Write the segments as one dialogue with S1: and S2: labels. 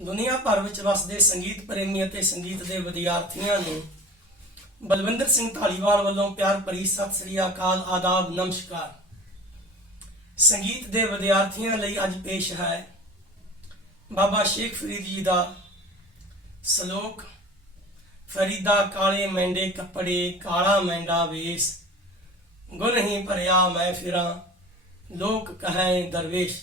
S1: ਦੁਨੀਆ ਭਰ ਵਿੱਚ ਵਸਦੇ ਸੰਗੀਤ ਪ੍ਰੇਮੀ ਅਤੇ ਸੰਗੀਤ ਦੇ ਵਿਦਿਆਰਥੀਆਂ ਨੂੰ ਬਲਵਿੰਦਰ ਸਿੰਘ ਢਾਲੀਵਾਲ ਵੱਲੋਂ ਪਿਆਰ ਭਰੀ ਸਤਿ ਸ੍ਰੀ ਅਕਾਲ, ਆਦਾਬ, ਨਮਸਕਾਰ। ਸੰਗੀਤ ਦੇ ਵਿਦਿਆਰਥੀਆਂ ਲਈ ਅੱਜ ਪੇਸ਼ ਹੈ ਬਾਬਾ ਸ਼ੇਖ ਫਰੀਦ ਜੀ ਦਾ ਸ਼ਲੋਕ, ਫਰੀਦਾ ਕਾਲੇ ਮੈਂਡੇ ਕੱਪੜੇ, ਕਾਲਾ ਮੈਂਡਾ ਵੇਸ, ਗੁਣ ਹੀ ਭਰਿਆ ਮੈਂ ਫਿਰਾਂ, ਲੋਕ ਕਹੈ ਦਰਵੇਸ਼।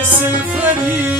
S1: ਵੇਸ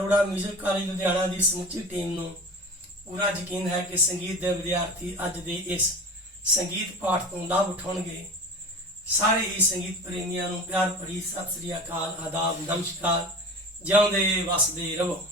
S1: ਅਰੋੜਾ ਮਿਊਜ਼ਿਕ ਕਾਲਜ ਲੁਧਿਆਣਾ ਦੀ ਸਮੁੱਚੀ ਟੀਮ ਨੂੰ ਪੂਰਾ ਯਕੀਨ ਹੈ ਕਿ ਸੰਗੀਤ ਦੇ ਵਿਦਿਆਰਥੀ ਅੱਜ ਦੇ ਇਸ ਸੰਗੀਤ ਪਾਠ ਤੋਂ ਲਾਭ ਉਠਾਉਣਗੇ। ਸਾਰੇ ਹੀ ਸੰਗੀਤ ਪ੍ਰੇਮੀਆਂ ਨੂੰ ਪਿਆਰ ਭਰੀ ਸਤਿ ਸ੍ਰੀ ਅਕਾਲ, ਆਦਾਬ, ਨਮਸਕਾਰ। ਜਿਉਂਦੇ ਵਸਦੇ ਰਹੋ।